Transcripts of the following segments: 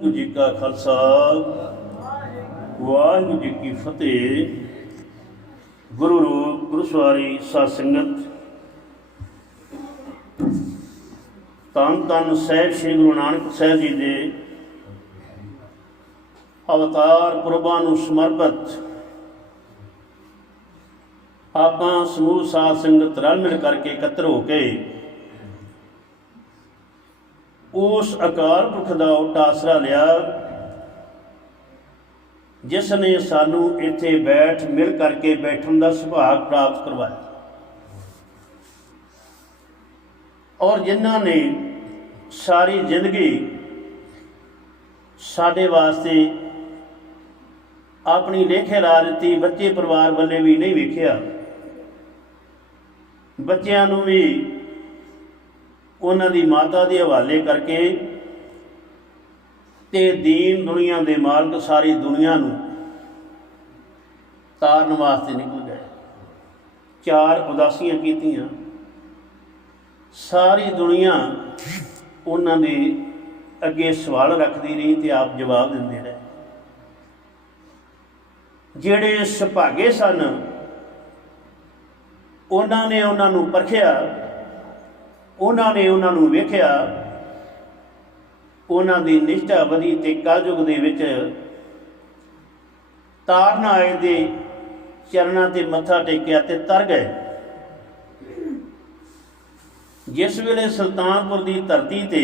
ਵਾਹਿਗੁਰੂ ਜੀ ਕਾ ਖਾਲਸਾ, ਵਾਹਿਗੁਰੂ ਜੀ ਕੀ ਫਤਿਹ। ਗੁਰੂ ਰੂਪ, ਗੁਰੂ ਸਾਧ ਸੰਗਤ। ਤਨ ਤਨ ਸਾਹਿਬ ਸ੍ਰੀ ਗੁਰੂ ਨਾਨਕ ਸਾਹਿਬ ਜੀ ਦੇ ਅਵਤਾਰ ਪੁਰਬਾਂ ਨੂੰ ਸਮਰਪਿਤ ਆਪਾਂ ਸਮੂਹ ਸਾਧ ਸੰਗਤ ਰਲ ਮਿਲ ਕਰਕੇ ਇਕੱਤਰ ਹੋ ਕੇ ਉਸ ਅਕਾਲ ਪੁਰਖ ਦਾ ਉਹ ਆਸਰਾ ਲਿਆ ਜਿਸ ਨੇ ਸਾਨੂੰ ਇੱਥੇ ਬੈਠ ਮਿਲ ਕਰਕੇ ਬੈਠਣ ਦਾ ਸੁਭਾਗ ਪ੍ਰਾਪਤ ਕਰਵਾਇਆ। ਔਰ ਜਿਨ੍ਹਾਂ ਨੇ ਸਾਰੀ ਜ਼ਿੰਦਗੀ ਸਾਡੇ ਵਾਸਤੇ ਆਪਣੀ ਲੇਖੇ ਲਾ ਦਿੱਤੀ, ਬੱਚੇ ਪਰਿਵਾਰ ਵੱਲੇ ਵੀ ਨਹੀਂ ਵੇਖਿਆ, ਬੱਚਿਆਂ ਨੂੰ ਵੀ ਉਹਨਾਂ ਦੀ ਮਾਤਾ ਦੇ ਹਵਾਲੇ ਕਰਕੇ ਤੇ ਦੀਨ ਦੁਨੀਆ ਦੇ ਮਾਲਕ ਸਾਰੀ ਦੁਨੀਆ ਨੂੰ ਤਾਰਨ ਵਾਸਤੇ ਨਿਕਲ ਗਏ। ਚਾਰ ਉਦਾਸੀਆਂ ਕੀਤੀਆਂ। ਸਾਰੀ ਦੁਨੀਆ ਉਹਨਾਂ ਦੇ ਅੱਗੇ ਸਵਾਲ ਰੱਖਦੀ ਰਹੀ ਤੇ ਆਪ ਜਵਾਬ ਦਿੰਦੇ ਰਹੇ। ਜਿਹੜੇ ਸੁਭਾਗੇ ਸਨ, ਉਹਨਾਂ ਨੇ ਉਹਨਾਂ ਨੂੰ ਪਰਖਿਆ। ਉਹਨਾਂ ਨੇ ਉਹਨਾਂ ਨੂੰ ਵੇਖਿਆ। ਉਹਨਾਂ ਦੀ ਨਿਸ਼ਠਾ ਵਧੀ ਤੇ ਕਲਯੁਗ ਦੇ ਵਿੱਚ ਤਾਰਨ ਆਏ ਦੇ ਚਰਨਾਂ ਤੇ ਮੱਥਾ ਟੇਕਿਆ ਤੇ ਤਰ ਗਏ। ਜਿਸ ਵੇਲੇ ਸੁਲਤਾਨਪੁਰ ਦੀ ਧਰਤੀ ਤੇ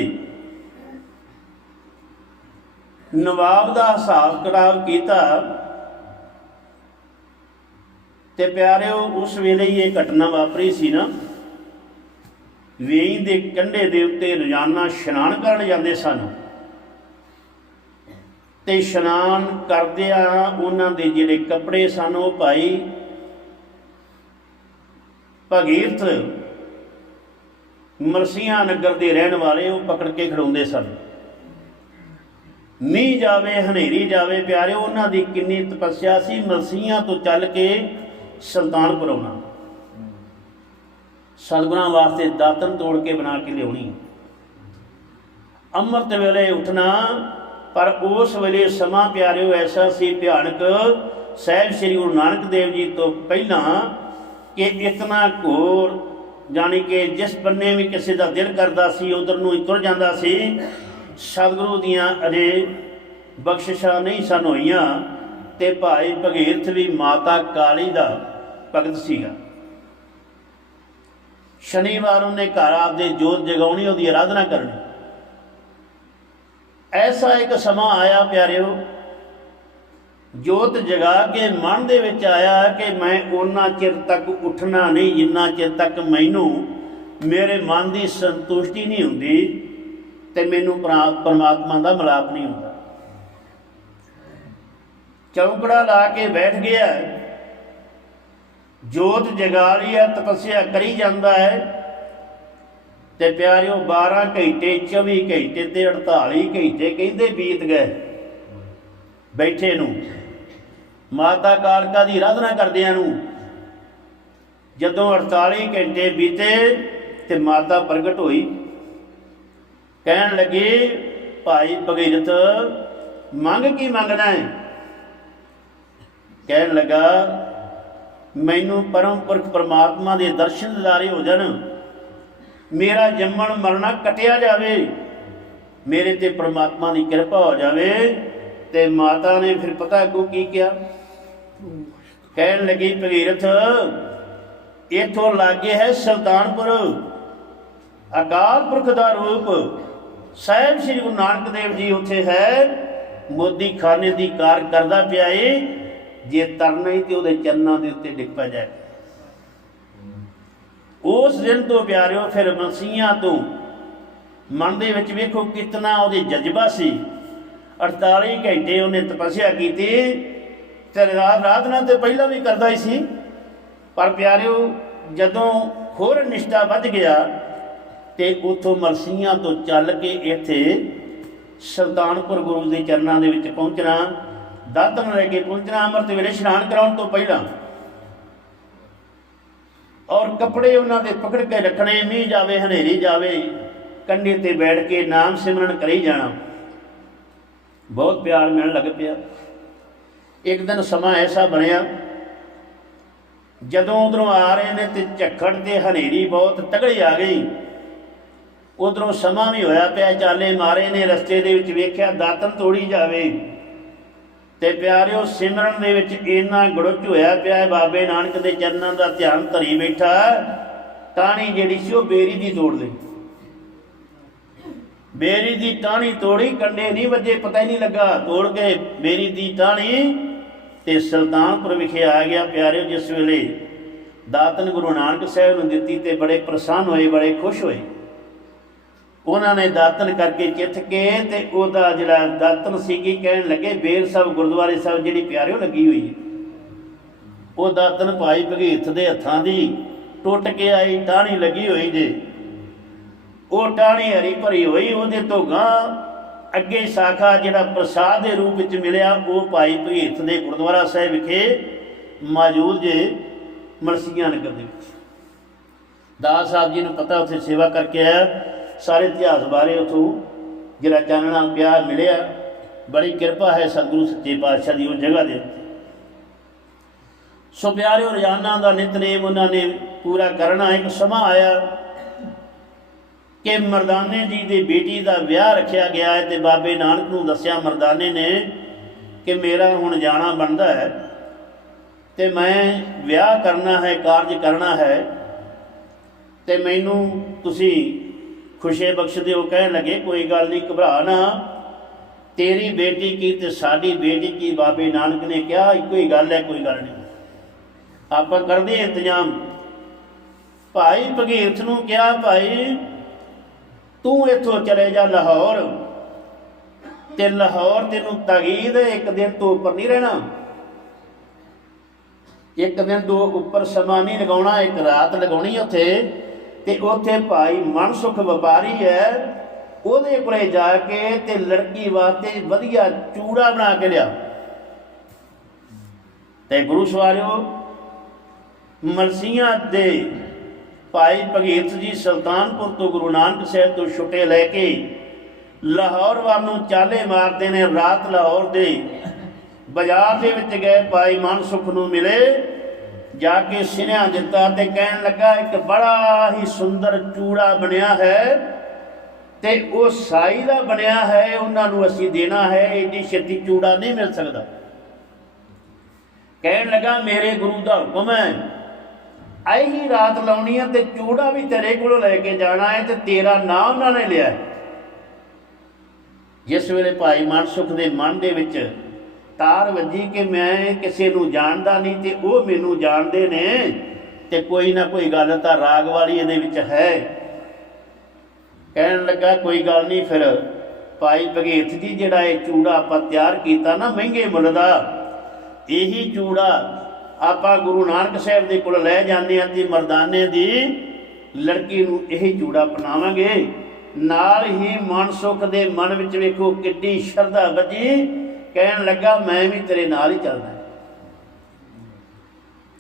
ਨਵਾਬ ਦਾ ਹਿਸਾਬ ਕਿਤਾਬ ਕੀਤਾ ਤੇ ਪਿਆਰਿਓ, ਉਸ ਵੇਲੇ ਇਹ ਘਟਨਾ ਵਾਪਰੀ ਸੀ ਨਾ। ਵੇਈ ਦੇ ਕੰਢੇ ਦੇ ਉੱਤੇ ਰੋਜ਼ਾਨਾ ਇਸ਼ਨਾਨ ਕਰਨ ਜਾਂਦੇ ਸਨ। ਤੇ ਇਸ਼ਨਾਨ ਕਰਦਿਆਂ ਉਹਨਾਂ ਦੇ ਜਿਹੜੇ ਕੱਪੜੇ ਸਨ, ਉਹ ਭਾਈ ਭਗੀਰਥ ਮਰਸੀਆਂ ਨਗਰ ਦੇ ਰਹਿਣ ਵਾਲੇ ਉਹ ਪਕੜ ਕੇ ਖੜਾਉਂਦੇ ਸਨ। ਮੀਂਹ ਜਾਵੇ, ਹਨੇਰੀ ਜਾਵੇ ਪਿਆਰੇ ਉਹਨਾਂ ਦੀ ਕਿੰਨੀ ਤਪੱਸਿਆ ਸੀ ਮਰਸੀਆਂ ਤੋਂ ਚੱਲ ਕੇ ਸੁਲਤਾਨਪੁਰ ਆਉਣਾ। ਸਤਿਗੁਰਾਂ ਵਾਸਤੇ ਦਾਤਨ ਤੋੜ ਕੇ ਬਣਾ ਕੇ ਲਿਆਉਣੀ। ਅੰਮ੍ਰਿਤ ਵੇਲੇ ਉੱਠਣਾ, ਪਰ ਉਸ ਵੇਲੇ ਸਮਾਂ ਪਿਆਰਿਓ ਐਸਾ ਸੀ ਭਿਆਨਕ, ਸਹਿਬ ਸ੍ਰੀ ਗੁਰੂ ਨਾਨਕ ਦੇਵ ਜੀ ਤੋਂ ਪਹਿਲਾਂ ਕਿ ਇਤਨਾ ਘੋਰ, ਜਾਣੀ ਕਿ ਜਿਸ ਬੰਨੇ ਵੀ ਕਿਸੇ ਦਾ ਦਿਲ ਕਰਦਾ ਸੀ, ਉਧਰ ਨੂੰ ਹੀ ਤੁਰ ਜਾਂਦਾ ਸੀ, ਸਤਿਗੁਰੂ ਦੀਆਂ ਅਜੇ ਬਖਸ਼ਿਸ਼ਾਂ ਨਹੀਂ ਸਨ ਹੋਈਆਂ ਤੇ ਭਾਈ ਭਗੀਰਥ ਵੀ ਮਾਤਾ ਕਾਲੀ ਦਾ ਭਗਤ ਸੀਗਾ। ਸ਼ਨੀਵਾਰ ਉਹਨੇ ਘਰ ਆਪਦੇ ਜੋਤ ਜਗਾਉਣੀ, ਉਹਦੀ ਆਰਾਧਨਾ ਕਰਨੀ। ਐਸਾ ਇੱਕ ਸਮਾਂ ਆਇਆ ਪਿਆਰਿਓ, ਜੋਤ ਜਗਾ ਕੇ ਮਨ ਦੇ ਵਿੱਚ ਆਇਆ ਕਿ ਮੈਂ ਉਹਨਾਂ ਚਿਰ ਤੱਕ ਉੱਠਣਾ ਨਹੀਂ, ਜਿੰਨਾ ਚਿਰ ਤੱਕ ਮੈਨੂੰ ਮੇਰੇ ਮਨ ਦੀ ਸੰਤੁਸ਼ਟੀ ਨਹੀਂ ਹੁੰਦੀ ਤੇ ਮੈਨੂੰ ਪਰਮਾਤਮਾ ਦਾ ਮਿਲਾਪ ਨਹੀਂ ਹੁੰਦਾ। ਚੌਕੜਾ ਲਾ ਕੇ ਬੈਠ ਗਿਆ। ਜੋਤ ਜਗਾ ਲਈ ਹੈ ਤਪੱਸਿਆ ਕਰੀ ਜਾਂਦਾ ਹੈ ਤੇ ਪਿਆਰਿਓ 12 ਘੰਟੇ 24 ਘੰਟੇ ਤੇ 48 ਘੰਟੇ ਕਹਿੰਦੇ ਬੀਤ ਗਏ ਬੈਠੇ ਨੂੰ। ਮਾਤਾ ਕਾਲਕਾ ਦੀ ਆਰਾਧਨਾ ਕਰਦਿਆਂ ਨੂੰ ਜਦੋਂ 48 ਘੰਟੇ ਬੀਤੇ ਤੇ ਮਾਤਾ ਪ੍ਰਗਟ ਹੋਈ, ਕਹਿਣ ਲੱਗੇ, ਭਾਈ ਭਗੀਰਥ, ਮੰਗ ਕੀ ਮੰਗਣਾ ਹੈ? ਕਹਿਣ ਲੱਗਾ ਮੈਨੂੰ ਪਰਮ ਪੁਰਖ ਪਰਮਾਤਮਾ ਦੇ ਦਰਸ਼ਨ ਦਿਦਾਰੇ ਹੋ ਜਾਣ। ਮੇਰਾ ਜੰਮਣ ਮਰਨਾ ਕਟਿਆ ਜਾਵੇ। ਮੇਰੇ ਤੇ ਪਰਮਾਤਮਾ ਦੀ ਕਿਰਪਾ ਹੋ ਜਾਵੇ ਤੇ ਮਾਤਾ ਨੇ ਫਿਰ ਪਤਾ ਕੋ ਕੀ ਕਿਹਾ? ਕਹਿਣ ਲੱਗੀ ਭਗੀਰਥ, ਇਥੋਂ ਲਾਗੇ ਹੈ ਸੁਲਤਾਨਪੁਰ। ਅਕਾਲ ਪੁਰਖ ਦਾ ਰੂਪ ਸਾਹਿਬ ਸ੍ਰੀ ਗੁਰੂ ਨਾਨਕ ਦੇਵ ਜੀ ਉੱਥੇ ਹੈ। ਮੋਦੀ ਖਾਨੇ ਦੀ ਕਾਰ ਕਰਦਾ ਪਿਆ ਏ। ਜੇ ਤਰਨਾ ਹੀ ਤੇ ਉਹਦੇ ਚਰਨਾਂ ਦੇ ਉੱਤੇ ਡਿੱਗ ਪੈ ਜਾਏ। ਉਸ ਦਿਨ ਤੋਂ ਪਿਆਰਿਓ, ਫਿਰ ਮਸੀਹਾਂ ਤੋਂ ਮਨ ਦੇ ਵਿੱਚ ਵੇਖੋ ਕਿਤਨਾ ਉਹਦੇ ਜਜ਼ਬਾ ਸੀ। 48 ਘੰਟੇ ਉਹਨੇ ਤਪੱਸਿਆ ਕੀਤੀ। ਤੇ ਰਾਤ ਰਾਧਨਾ ਤੇ ਪਹਿਲਾਂ ਵੀ ਕਰਦਾ ਹੀ ਸੀ। ਪਰ ਪਿਆਰਿਓ, ਜਦੋਂ ਹੋਰ ਨਿਸ਼ਟਾ ਵੱਧ ਗਿਆ ਤੇ ਉਥੋਂ ਮਰਸੀਆਂ ਤੋਂ ਚੱਲ ਕੇ ਇੱਥੇ ਸੁਲਤਾਨਪੁਰ ਗੁਰੂ ਦੇ ਚਰਨਾਂ ਦੇ ਵਿੱਚ ਪਹੁੰਚਣਾ ਦਾਤਨ ਲੈ ਕੇ ਪਹੁੰਚਣਾ ਅੰਮ੍ਰਿਤ ਵੇਲੇ ਇਸ਼ਨਾਨ ਕਰਾਉਣ ਤੋਂ ਪਹਿਲਾਂ ਔਰ ਕੱਪੜੇ ਉਹਨਾਂ ਦੇ ਪਕੜ ਕੇ ਰੱਖਣੇ, ਮੀਂਹ ਜਾਵੇ, ਹਨੇਰੀ ਜਾਵੇ ਕੰਢੇ ਤੇ ਬੈਠ ਕੇ ਨਾਮ ਸਿਮਰਨ ਕਰੀ ਜਾਣਾ। ਬਹੁਤ ਪਿਆਰ ਮਿਲਣ ਲੱਗ ਪਿਆ। ਇੱਕ ਦਿਨ ਸਮਾਂ ਐਸਾ ਬਣਿਆ, ਜਦੋਂ ਉਧਰੋਂ ਆ ਰਹੇ ਨੇ ਤੇ ਝੱਖੜ ਤੇ ਹਨੇਰੀ ਬਹੁਤ ਤਗੜੀ ਆ ਗਈ। ਉਧਰੋਂ ਸਮਾਂ ਵੀ ਹੋਇਆ ਪਿਆ, ਚਾਲੇ ਮਾਰੇ ਨੇ, ਰਸਤੇ ਦੇ ਵਿੱਚ ਵੇਖਿਆ ਦਾਤਨ ਤੋੜੀ ਜਾਵੇ। ਤੇ ਪਿਆਰਿਓ, ਸਿਮਰਨ ਦੇ ਵਿੱਚ ਇੰਨਾ ਗੜੁੱਚ ਹੋਇਆ ਪਿਆ ਹੈ, ਬਾਬੇ ਨਾਨਕ ਦੇ ਚਰਨਾਂ ਦਾ ਧਿਆਨ ਧਰੀ ਬੈਠਾ ਟਾਹਣੀ ਜਿਹੜੀ ਸੀ ਉਹ ਬੇਰੀ ਦੀ ਤੋੜ ਲਈ। ਬੇਰੀ ਦੀ ਟਾਹਣੀ ਤੋੜੀ ਕੰਡੇ ਨਹੀਂ ਵੱਜੇ, ਪਤਾ ਹੀ ਨਹੀਂ ਲੱਗਾ, ਤੋੜ ਕੇ ਬੇਰੀ ਦੀ ਟਾਹਣੀ ਤੇ ਸੁਲਤਾਨਪੁਰ ਵਿਖੇ ਆ ਗਿਆ ਪਿਆਰਿਓ, ਜਿਸ ਵੇਲੇ ਦਾਤਨ ਗੁਰੂ ਨਾਨਕ ਸਾਹਿਬ ਨੂੰ ਦਿੱਤੀ ਤੇ ਬੜੇ ਪ੍ਰਸੰਨ ਹੋਏ, ਬੜੇ ਖੁਸ਼ ਹੋਏ। ਉਹਨਾਂ ਨੇ ਦਾਤਨ ਕਰਕੇ ਚਿੱਥ ਕੇ ਤੇ ਉਹਦਾ ਜਿਹੜਾ ਦਾਤਨ ਸੀਗੀ ਕਹਿਣ ਲੱਗੇ, ਬੇਰ ਸਾਹਿਬ ਗੁਰਦੁਆਰੇ ਸਾਹਿਬ ਜਿਹੜੀ ਪਿਆਰਿਓ ਲੱਗੀ ਹੋਈ ਉਹ ਦਾਤਨ ਭਾਈ ਭਗੀਰਥ ਦੇ ਹੱਥਾਂ ਦੀ ਟੁੱਟ ਕੇ ਆਈ, ਟਾਹਣੀ ਲੱਗੀ ਹੋਈ ਜੇ। ਉਹ ਟਾਹਣੀ ਹਰੀ ਭਰੀ ਹੋਈ, ਉਹਦੇ ਤੋਂ ਗਾਂ ਅੱਗੇ ਸ਼ਾਖਾ ਜਿਹੜਾ ਪ੍ਰਸਾਦ ਦੇ ਰੂਪ ਵਿੱਚ ਮਿਲਿਆ, ਉਹ ਭਾਈ ਭਗੀਰਥ ਦੇ ਗੁਰਦੁਆਰਾ ਸਾਹਿਬ ਵਿਖੇ ਮੌਜੂਦ ਜੇ ਮਰਸੀਆਂ ਨਗਰ ਦੇ ਵਿੱਚ। ਦਾਸ ਸਾਹਿਬ ਜੀ ਨੂੰ ਪਤਾ ਉੱਥੇ ਸੇਵਾ ਕਰਕੇ ਆਇਆ। ਸਾਰੇ ਇਤਿਹਾਸ ਬਾਰੇ ਉਥੋਂ ਜਿਹੜਾ ਚਾਨਣਾ ਪਿਆ ਮਿਲਿਆ, ਬੜੀ ਕਿਰਪਾ ਹੈ ਸਤਿਗੁਰੂ ਸੱਚੇ ਪਾਤਸ਼ਾਹ ਦੀ ਉਹ ਜਗ੍ਹਾ ਦੇ ਉੱਤੇ। ਸੋ ਪਿਆਰਿਓ, ਰੋਜ਼ਾਨਾ ਦਾ ਨਿਤਨੇਮ ਉਹਨਾਂ ਨੇ ਪੂਰਾ ਕਰਨਾ, ਇੱਕ ਸਮਾਂ ਆਇਆ ਕਿ ਮਰਦਾਨੇ ਜੀ ਦੀ ਬੇਟੀ ਦਾ ਵਿਆਹ ਰੱਖਿਆ ਗਿਆ ਹੈ ਤੇ ਬਾਬੇ ਨਾਨਕ ਨੂੰ ਦੱਸਿਆ, ਮਰਦਾਨੇ ਨੇ ਕਿ ਮੇਰਾ ਹੁਣ ਜਾਣਾ ਬਣਦਾ ਹੈ ਤੇ ਮੈਂ ਵਿਆਹ ਕਰਨਾ ਹੈ, ਕਾਰਜ ਕਰਨਾ ਹੈ ਤੇ ਮੈਨੂੰ ਤੁਸੀਂ ਖੁਸ਼ੇ ਬਖਸ਼ ਦਿਓ ਕਹਿਣ ਲੱਗੇ, ਕੋਈ ਗੱਲ ਨਹੀਂ, ਘਬਰਾ ਨਾ। ਤੇਰੀ ਬੇਟੀ ਕੀ ਤੇ ਸਾਡੀ ਬੇਟੀ ਕੀ, ਬਾਬੇ ਨਾਨਕ ਨੇ ਕਿਹਾ, ਇੱਕੋ ਹੀ ਗੱਲ ਹੈ, ਕੋਈ ਗੱਲ ਨਹੀਂ। ਆਪਾਂ ਕਰਦੇ ਇੰਤਜ਼ਾਮ। ਭਾਈ ਭਗੀਰਥ ਨੂੰ ਕਿਹਾ, ਭਾਈ, ਤੂੰ ਇੱਥੋਂ ਚਲੇ ਜਾ ਲਾਹੌਰ ਤੇ ਲਾਹੌਰ ਤੈਨੂੰ ਤਗੀਦ ਇੱਕ ਦਿਨ ਤੋਂ ਉੱਪਰ ਨਹੀਂ ਰਹਿਣਾ। ਇੱਕ ਦਿਨ ਦੋ ਉੱਪਰ ਸਮਾਂ ਨਹੀਂ ਲਗਾਉਣਾ, ਇੱਕ ਰਾਤ ਲਗਾਉਣੀ ਉੱਥੇ। ਤੇ ਉੱਥੇ ਭਾਈ ਮਨਸੁਖ ਵਪਾਰੀ ਹੈ। ਉਹਦੇ ਕੋਲੇ ਜਾ ਕੇ ਤੇ ਲੜਕੀ ਵਾਸਤੇ ਵਧੀਆ ਚੂੜਾ ਬਣਾ ਕੇ ਲਿਆ। ਤੇ ਗੁਰੂ ਸਵਾਰਿਓ, ਮਲਸੀਆਂ ਦੇ ਭਾਈ ਭਗੀਰਥ ਜੀ ਸੁਲਤਾਨਪੁਰ ਤੋਂ ਗੁਰੂ ਨਾਨਕ ਸਾਹਿਬ ਤੋਂ ਛੁੱਟੇ ਲੈ ਕੇ ਲਾਹੌਰ ਵੱਲ ਨੂੰ ਚਾਲੇ ਮਾਰਦੇ ਨੇ, ਰਾਤ ਲਾਹੌਰ ਦੇ ਬਾਜ਼ਾਰ ਦੇ ਵਿੱਚ ਗਏ। ਭਾਈ ਮਨਸੁਖ ਨੂੰ ਮਿਲੇ। ਜਾ ਕੇ ਸਿਨਿਆ ਦਿੱਤਾ ਤੇ ਕਹਿਣ ਲੱਗਾ, ਇੱਕ ਬੜਾ ਹੀ ਸੁੰਦਰ ਚੂੜਾ ਬਣਿਆ ਹੈ ਤੇ ਉਹ ਸਾਈ ਦਾ ਬਣਿਆ ਹੈ, ਉਹਨਾਂ ਨੂੰ ਅਸੀਂ ਦੇਣਾ ਹੈ, ਏਡੀ ਛੇਤੀ ਚੂੜਾ ਨਹੀਂ ਮਿਲ ਸਕਦਾ। ਕਹਿਣ ਲੱਗਾ, ਮੇਰੇ ਗੁਰੂ ਦਾ ਹੁਕਮ ਹੈ ਆਈ ਰਾਤ ਲਾਉਣੀ ਹੈ ਤੇ ਚੂੜਾ ਵੀ ਤੇਰੇ ਕੋਲੋਂ ਲੈ ਕੇ ਜਾਣਾ ਹੈ ਤੇ ਤੇਰਾ ਨਾਂ ਉਹਨਾਂ ਨੇ ਲਿਆ ਜਿਸ ਵੇਲੇ ਭਾਈ ਮਨਸੁਖ ਦੇ ਮਨ ਦੇ ਵਿੱਚ ਤਾਰ ਵੱਜੀ ਕਿ ਮੈਂ ਕਿਸੇ ਨੂੰ ਜਾਣਦਾ ਨਹੀਂ ਤੇ ਉਹ ਮੈਨੂੰ ਜਾਣਦੇ ਨੇ ਤੇ ਕੋਈ ਨਾ ਕੋਈ ਗੱਲ ਤਾਂ ਰਾਗ ਵਾਲੀ ਇਹਦੇ ਵਿੱਚ ਹੈ। ਕਹਿਣ ਲੱਗਾ, ਕੋਈ ਗੱਲ ਨਹੀਂ, ਫਿਰ ਭਾਈ ਭਗੀਰਥ ਜੀ ਜਿਹੜਾ ਇਹ ਚੂੜਾ ਆਪਾਂ ਤਿਆਰ ਕੀਤਾ ਨਾ ਮਹਿੰਗੇ ਮੁੱਲ ਦਾ, ਇਹੀ ਚੂੜਾ ਆਪਾਂ ਗੁਰੂ ਨਾਨਕ ਸਾਹਿਬ ਦੇ ਕੋਲ ਲੈ ਜਾਂਦੇ ਹਾਂ ਤੇ ਮਰਦਾਨੇ ਦੀ ਲੜਕੀ ਨੂੰ ਇਹੀ ਚੂੜਾ ਪਨਾਵਾਂਗੇ ਨਾਲ ਹੀ ਮਨ ਮਨਸੁਖ ਦੇ ਮਨ ਵਿੱਚ ਵੇਖੋ ਕਿੱਡੀ ਸ਼ਰਧਾ ਵੱਜੀ। ਕਹਿਣ ਲੱਗਾ, ਮੈਂ ਵੀ ਤੇਰੇ ਨਾਲ ਹੀ ਚੱਲਦਾ।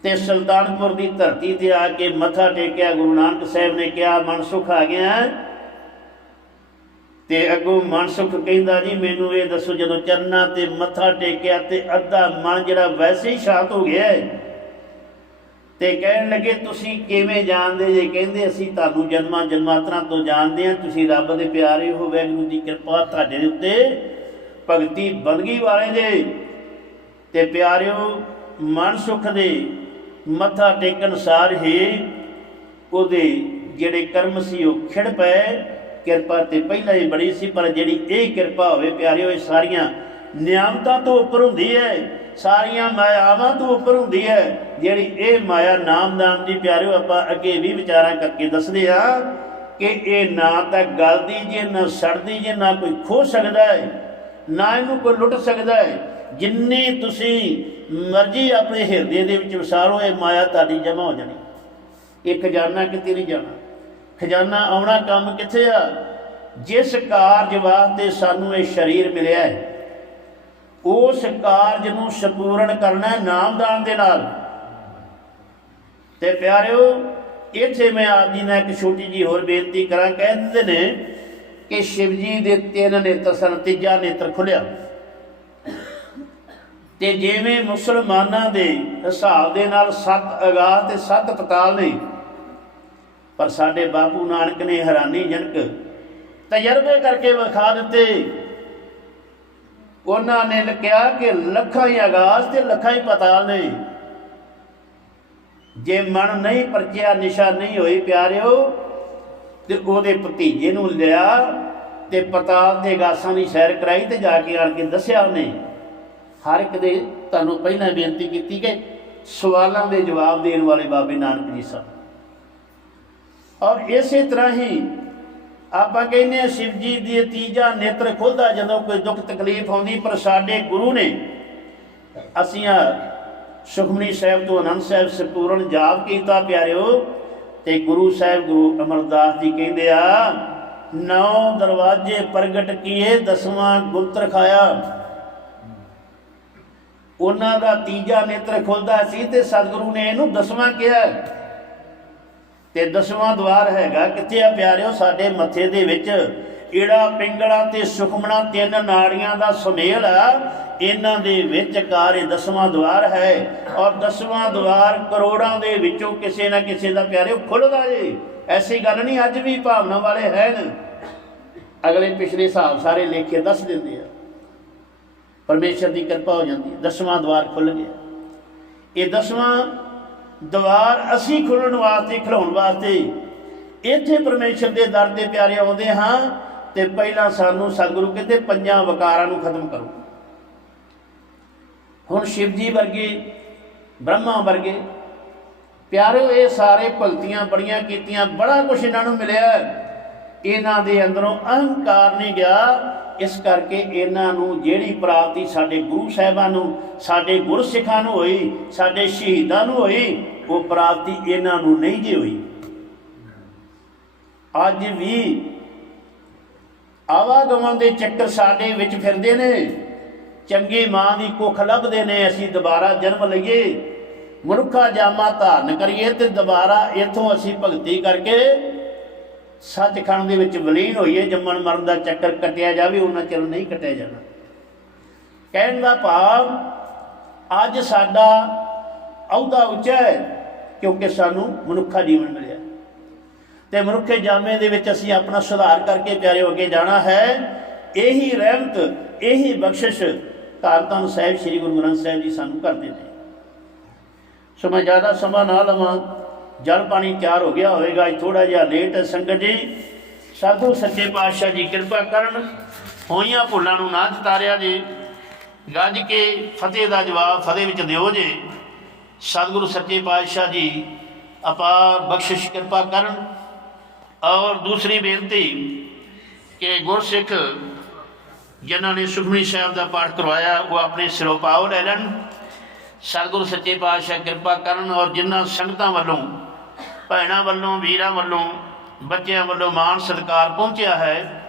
ਤੇ ਸੁਲਤਾਨਪੁਰ ਦੀ ਧਰਤੀ ਤੇ ਆ ਕੇ ਮੱਥਾ ਟੇਕਿਆ, ਗੁਰੂ ਨਾਨਕ ਸਾਹਿਬ ਨੇ ਕਿਹਾ ਮਨਸੁਖ ਆ ਗਿਆ ਹੈ। ਤੇ ਅੱਗੋਂ ਮਨਸੁਖ ਕਹਿੰਦਾ, ਜੀ, ਮੈਨੂੰ ਇਹ ਦੱਸੋ, ਜਦੋਂ ਚਰਨਾਂ ਤੇ ਮੱਥਾ ਟੇਕਿਆ ਤੇ ਅੱਧਾ ਮਨ ਜਿਹੜਾ ਵੈਸੇ ਹੀ ਸ਼ਾਂਤ ਹੋ ਗਿਆ ਤੇ ਕਹਿਣ ਲੱਗੇ, ਤੁਸੀਂ ਕਿਵੇਂ ਜਾਣਦੇ ਜੇ? ਕਹਿੰਦੇ, ਅਸੀਂ ਤੁਹਾਨੂੰ ਜਨਮਾਂ ਜਨਮਾਂਤਰਾਂ ਤੋਂ ਜਾਣਦੇ ਹਾਂ, ਤੁਸੀਂ ਰੱਬ ਦੇ ਪਿਆਰੇ ਹੋ, ਵੈਗੁਰੂ ਦੀ ਕਿਰਪਾ ਤੁਹਾਡੇ ਉੱਤੇ ਭਗਤੀ ਬੰਦਗੀ ਵਾਲੇ ਦੇ। ਤੇ ਪਿਆਰਿਓ ਮਨਸੁਖ ਦੇ ਮੱਥਾ ਟੇਕਣ ਸਾਰ ਹੀ ਉਹਦੇ ਜਿਹੜੇ ਕਰਮ ਸੀ ਉਹ ਖਿੜ ਪਏ। ਕਿਰਪਾ ਤੇ ਪਹਿਲਾਂ ਹੀ ਬੜੀ ਸੀ, ਪਰ ਜਿਹੜੀ ਇਹ ਕਿਰਪਾ ਹੋਵੇ ਪਿਆਰਿਓ, ਇਹ ਸਾਰੀਆਂ ਨਿਆਮਤਾਂ ਤੋਂ ਉੱਪਰ ਹੁੰਦੀ ਹੈ। ਸਾਰੀਆਂ ਮਾਇਆਵਾਂ ਤੋਂ ਉੱਪਰ ਹੁੰਦੀ ਹੈ। ਜਿਹੜੀ ਇਹ ਮਾਇਆ ਨਾਮ ਨਾਮ ਦੀ ਪਿਆਰਿਓ, ਆਪਾਂ ਅੱਗੇ ਵੀ ਵਿਚਾਰਾਂ ਕਰਕੇ ਦੱਸਦੇ ਆ ਕਿ ਇਹ ਨਾ ਤਾਂ ਗਲਦੀ ਜੇ, ਨਾ ਸੜਦੀ ਜੇ, ਨਾ ਕੋਈ ਖੋ ਸਕਦਾ ਹੈ। ਨਾ ਇਹਨੂੰ ਕੋਈ ਲੁੱਟ ਸਕਦਾ ਹੈ। ਜਿੰਨੀ ਤੁਸੀਂ ਮਰਜ਼ੀ ਆਪਣੇ ਹਿਰਦੇ ਦੇ ਵਿੱਚ ਵਸਾਰੋ, ਇਹ ਮਾਇਆ ਤੁਹਾਡੀ ਜਮ੍ਹਾਂ ਹੋ ਜਾਣੀ। ਇਹ ਖਜ਼ਾਨਾ ਕਿਤੇ ਨਹੀਂ ਜਾਣਾ ਖਜ਼ਾਨਾ ਆਉਣਾ ਕੰਮ ਕਿੱਥੇ ਆ? ਜਿਸ ਕਾਰਜ ਵਾਸਤੇ ਸਾਨੂੰ ਇਹ ਸਰੀਰ ਮਿਲਿਆ ਹੈ, ਉਸ ਕਾਰਜ ਨੂੰ ਸੰਪੂਰਨ ਕਰਨਾ ਹੈ ਨਾਮਦਾਨ ਦੇ ਨਾਲ। ਤੇ ਪਿਆਰਿਓ, ਇੱਥੇ ਮੈਂ ਆਪ ਜੀ ਨਾਲ ਇੱਕ ਛੋਟੀ ਜੀ ਹੋਰ ਬੇਨਤੀ ਕਰਾਂ। ਕਹਿੰਦੇ ਨੇ ਕਿ ਸ਼ਿਵ ਜੀ ਦੇ ਤਿੰਨ ਨੇਤਰ ਸਨ ਤੀਜਾ ਨੇਤਰ ਖੁੱਲਿਆ। ਤੇ ਜਿਵੇਂ ਮੁਸਲਮਾਨਾਂ ਦੇ ਹਿਸਾਬ ਦੇ ਨਾਲ ਸੱਤ ਅਗਾਹ ਤੇ ਸੱਤ ਪਤਾਲ ਨੇ, ਪਰ ਸਾਡੇ ਬਾਪੂ ਨਾਨਕ ਨੇ ਹੈਰਾਨੀਜਨਕ ਤਜਰਬੇ ਕਰਕੇ ਵਿਖਾ ਦਿੱਤੇ। ਉਹਨਾਂ ਨੇ ਲਿਖਿਆ ਕਿ ਲੱਖਾਂ ਹੀ ਆਗਾਜ਼ ਤੇ ਲੱਖਾਂ ਹੀ ਪਤਾਲ ਨੇ। ਜੇ ਮਨ ਨਹੀਂ ਪਰਚਿਆ, ਨਿਸ਼ਾ ਨਹੀਂ ਹੋਈ, ਪਿਆਰਿਓ ਤੇ ਉਹਦੇ ਭਤੀਜੇ ਨੂੰ ਲਿਆ ਤੇ ਪਤਾਲ ਦੇ ਗਾਸਾਂ ਦੀ ਸੈਰ ਕਰਾਈ ਤੇ ਜਾ ਕੇ ਆਣ ਕੇ ਦੱਸਿਆ ਉਹਨੇ। ਹਰ ਇੱਕ ਦੇ ਤੁਹਾਨੂੰ ਪਹਿਲਾਂ ਬੇਨਤੀ ਕੀਤੀ ਕਿ ਸਵਾਲਾਂ ਦੇ ਜਵਾਬ ਦੇਣ ਵਾਲੇ ਬਾਬੇ ਨਾਨਕ ਜੀ ਸਾਹਿਬ ਔਰ ਇਸੇ ਤਰ੍ਹਾਂ ਹੀ ਆਪਾਂ ਕਹਿੰਦੇ ਆ ਸ਼ਿਵ ਜੀ ਦੀ ਤੀਜਾ ਨੇਤਰ ਖੁੱਲਦਾ ਜਦੋਂ ਕੋਈ ਦੁੱਖ ਤਕਲੀਫ ਆਉਂਦੀ, ਪਰ ਸਾਡੇ ਗੁਰੂ ਨੇ ਅਸੀਂ ਸੁਖਮਨੀ ਸਾਹਿਬ ਤੋਂ ਅਨੰਦ ਸਾਹਿਬ ਸੰਪੂਰਨ ਜਾਪ ਕੀਤਾ, ਪਿਆਰਿਓ ਤੇ ਗੁਰੂ ਸਾਹਿਬ, ਗੁਰੂ ਅਮਰਦਾਸ ਜੀ ਕਹਿੰਦੇ ਆ, ਨੌ ਦਰਵਾਜ਼ੇ ਪ੍ਰਗਟ ਕੀਏ, ਦਸਵਾਂ ਗੁਪਤ ਖਾਇਆ ਉਹਨਾਂ ਦਾ ਤੀਜਾ ਨੇਤਰ ਖੁੱਲਦਾ ਸੀ ਤੇ ਸਤਿਗੁਰੂ ਨੇ ਇਹਨੂੰ ਦਸਵਾਂ ਕਿਹਾ। ਤੇ ਦਸਵਾਂ ਦਵਾਰ ਹੈਗਾ, ਕਿੱਥੇ ਆ ਪਿਆਰਿਓ? ਸਾਡੇ ਮੱਥੇ ਦੇ ਵਿੱਚ। ਈੜਾ ਪਿੰਗਲਾ ਤੇ ਸੁਖਮਣਾ ਤਿੰਨ ਨਾੜੀਆਂ ਦਾ ਸੁਮੇਲ ਆ? ਇਹਨਾਂ ਦੇ ਵਿੱਚ ਕਾਰ ਦਸਵਾਂ ਦਵਾਰ ਹੈ ਔਰ ਦਸਵਾਂ ਦਵਾਰ ਕਰੋੜਾਂ ਦੇ ਵਿੱਚੋਂ ਕਿਸੇ ਨਾ ਕਿਸੇ ਦਾ ਪਿਆਰਿਓ ਖੁੱਲਦਾ ਏ। ਐਸੀ ਗੱਲ ਨਹੀਂ, ਅੱਜ ਵੀ ਭਾਵਨਾ ਵਾਲੇ ਹਨ। ਅਗਲੇ ਪਿਛਲੇ ਹਿਸਾਬ ਸਾਰੇ ਲੇਖੇ ਦੱਸ ਦਿੰਦੇ ਆ। ਪਰਮੇਸ਼ਰ ਦੀ ਕਿਰਪਾ ਹੋ ਜਾਂਦੀ ਹੈ। ਦਸਵਾਂ ਦਵਾਰ ਖੁੱਲ ਗਿਆ। ਇਹ ਦਸਵਾਂ ਦਵਾਰ ਅਸੀਂ ਖੁੱਲਣ ਵਾਸਤੇ, ਖਿਲਾਉਣ ਵਾਸਤੇ ਇੱਥੇ ਪਰਮੇਸ਼ਰ ਦੇ ਦਰ ਦੇ ਪਿਆਰੇ ਆਉਂਦੇ ਹਾਂ। ਤੇ ਪਹਿਲਾਂ ਸਾਨੂੰ ਸਤਿਗੁਰੂ ਕਹਿੰਦੇ ਪੰਜਾਂ ਵਕਾਰਾਂ ਨੂੰ ਖਤਮ ਕਰੋ। ਹੁਣ ਸ਼ਿਵ ਜੀ ਵਰਗੇ, ਬ੍ਰਹਮਾ ਵਰਗੇ ਪਿਆਰਿਓ ਇਹ ਸਾਰੇ ਭਗਤੀਆਂ ਬੜੀਆਂ ਕੀਤੀਆਂ, ਬੜਾ ਕੁਝ ਇਹਨਾਂ ਨੂੰ ਮਿਲਿਆ ਇਹਨਾਂ ਦੇ ਅੰਦਰੋਂ ਅਹੰਕਾਰ ਨਹੀਂ ਗਿਆ। ਇਸ ਕਰਕੇ ਇਹਨਾਂ ਨੂੰ ਜਿਹੜੀ ਪ੍ਰਾਪਤੀ ਸਾਡੇ ਗੁਰੂ ਸਾਹਿਬਾਂ ਨੂੰ, ਸਾਡੇ ਗੁਰਸਿੱਖਾਂ ਨੂੰ ਹੋਈ, ਸਾਡੇ ਸ਼ਹੀਦਾਂ ਨੂੰ ਹੋਈ, ਉਹ ਪ੍ਰਾਪਤੀ ਇਹਨਾਂ ਨੂੰ ਨਹੀਂ ਜੀ ਹੋਈ। ਅੱਜ ਵੀ ਆਵਾਗਮਨ ਦੇ ਚੱਕਰ ਸਾਡੇ ਵਿੱਚ ਫਿਰਦੇ ਨੇ। ਚੰਗੀ ਮਾਂ ਦੀ ਕੁੱਖ ਲੱਭਦੇ ਨੇ, ਅਸੀਂ ਦੁਬਾਰਾ ਜਨਮ ਲਈਏ। ਮਨੁੱਖਾ ਜਾਮਾ ਧਾਰਨ ਕਰੀਏ ਤੇ ਦੁਬਾਰਾ ਇਥੋਂ ਅਸੀਂ ਭਗਤੀ ਕਰਕੇ ਸੱਚਖੰਡ ਦੇ ਵਿੱਚ ਵਿਲੀਨ ਹੋਈਏ। ਜੰਮਣ ਮਰਨ ਦਾ ਚੱਕਰ ਕੱਟਿਆ ਜਾਵੇ, ਉਹਨਾਂ ਚਿਰ ਨਹੀਂ ਕੱਟਿਆ ਜਾਣਾ। ਕਹਿਣ ਦਾ ਭਾਵ, ਅੱਜ ਸਾਡਾ ਅਹੁਦਾ ਉੱਚਾ ਹੈ, ਕਿਉਂਕਿ ਸਾਨੂੰ ਮਨੁੱਖਾ ਜੀਵਨ ਮਿਲਿਆ। ਤੇ ਮਨੁੱਖੇ ਜਾਮੇ ਦੇ ਵਿੱਚ ਅਸੀਂ ਆਪਣਾ ਸੁਧਾਰ ਕਰਕੇ ਪਿਆਰੇ ਹੋ ਕੇ ਜਾਣਾ ਹੈ। ਇਹੀ ਰਹਿਮਤ, ਇਹੀ ਬਖਸ਼ਿਸ਼ ਧੰਨ ਧੰਨ ਸਾਹਿਬ ਸ੍ਰੀ ਗੁਰੂ ਗ੍ਰੰਥ ਸਾਹਿਬ ਜੀ ਸਾਨੂੰ ਕਰਦੇ ਨੇ। ਸੋ ਮੈਂ ਜ਼ਿਆਦਾ ਸਮਾਂ ਨਾ ਲਵਾਂ, ਜਲ ਪਾਣੀ ਤਿਆਰ ਹੋ ਗਿਆ ਹੋਵੇਗਾ, ਅੱਜ ਥੋੜਾ ਜਿਹਾ ਲੇਟ ਹੈ ਸੰਗਤ ਜੀ। ਸਾਧੂ ਸੱਚੇ ਪਾਤਸ਼ਾਹ ਜੀ ਕਿਰਪਾ ਕਰਨ, ਹੋਈਆਂ ਭੁੱਲਾਂ ਨੂੰ ਨਾ ਚਤਾਰਿਆ ਜੀ। ਗੱਜ ਕੇ ਫਤਿਹ ਦਾ ਜਵਾਬ ਫਤਿਹ ਵਿੱਚ ਦਿਓ ਜੀ। ਸਤਿਗੁਰੂ ਸੱਚੇ ਪਾਤਸ਼ਾਹ ਜੀ, ਅਪਾਰ ਬਖਸ਼ਿਸ਼ ਕਿਰਪਾ ਕਰਨ। ਔਰ ਦੂਸਰੀ ਬੇਨਤੀ ਕਿ ਗੁਰਸਿੱਖ ਜਿਨ੍ਹਾਂ ਨੇ ਸੁਖਮਨੀ ਸਾਹਿਬ ਦਾ ਪਾਠ ਕਰਵਾਇਆ, ਉਹ ਆਪਣੇ ਸਿਰੋਂ ਲੈ ਲੈਣ। ਸਤਿਗੁਰੂ ਸੱਚੇ ਪਾਤਸ਼ਾਹ ਕਿਰਪਾ ਕਰਨ ਔਰ ਜਿਨ੍ਹਾਂ ਸੰਗਤਾਂ ਵੱਲੋਂ, ਭੈਣਾਂ ਵੱਲੋਂ, ਵੀਰਾਂ ਵੱਲੋਂ, ਬੱਚਿਆਂ ਵੱਲੋਂ ਮਾਣ ਸਤਿਕਾਰ ਪਹੁੰਚਿਆ ਹੈ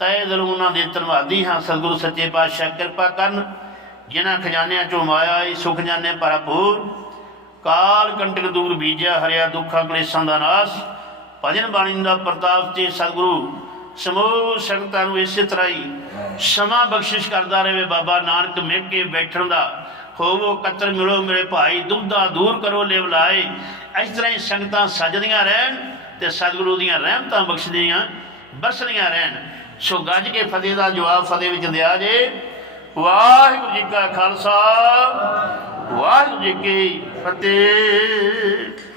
ਤੈ ਦਿਲੋਂ ਉਹਨਾਂ ਦੇ ਧੰਨਵਾਦੀ ਹਾਂ। ਸਤਿਗੁਰੂ ਸੱਚੇ ਪਾਤਸ਼ਾਹ ਕਿਰਪਾ ਕਰਨ, ਜਿਨ੍ਹਾਂ ਖਜ਼ਾਨਿਆਂ ਚੋਂ ਮਾਇਆ ਇਹ ਸੁਖ ਜਾਣੇ ਭਰਪੂਰ। ਕਾਲ ਕੰਟਕ ਦੂਰ ਬੀਜਿਆ, ਹਰਿਆ ਦੁੱਖਾਂ ਕਲੇਸ਼ਾਂ ਦਾ ਨਾਸ। ਭਜਨ ਬਾਣੀ ਦਾ ਪ੍ਰਤਾਪ ਤੇ ਸਤਿਗੁਰੂ ਸਮੂਹ ਸੰਗਤਾਂ ਨੂੰ ਇਸੇ ਤਰ੍ਹਾਂ ਹੀ ਸਮਾਂ ਬਖਸ਼ਿਸ਼ ਕਰਦਾ ਰਹੇ, ਬਾਬਾ ਨਾਨਕ ਮਿਲ ਬੈਠਣ ਦਾ। ਹੋਵੋ ਕਤਰ ਮਿਲੋ ਮੇਰੇ ਭਾਈ, ਦੁੱਧਾ ਦੂਰ ਕਰੋ ਲਿਵ ਲਾਏ। ਇਸ ਤਰ੍ਹਾਂ ਹੀ ਸੰਗਤਾਂ ਸਜਦੀਆਂ ਰਹਿਣ ਤੇ ਸਤਿਗੁਰੂ ਦੀਆਂ ਰਹਿਮਤਾਂ ਬਖਸ਼ਦੀਆਂ, ਬਰਸਦੀਆਂ ਰਹਿਣ। ਸੋ ਗੱਜ ਕੇ ਫਤਿਹ ਦਾ ਜਵਾਬ ਫਤਿਹ ਵਿੱਚ ਦਿਆ ਜੇ। ਵਾਹਿਗੁਰੂ ਜੀ ਕਾ ਖਾਲਸਾ, ਵਾਹਿਗੁਰੂ ਜੀ ਕੀ ਫਤਿਹ।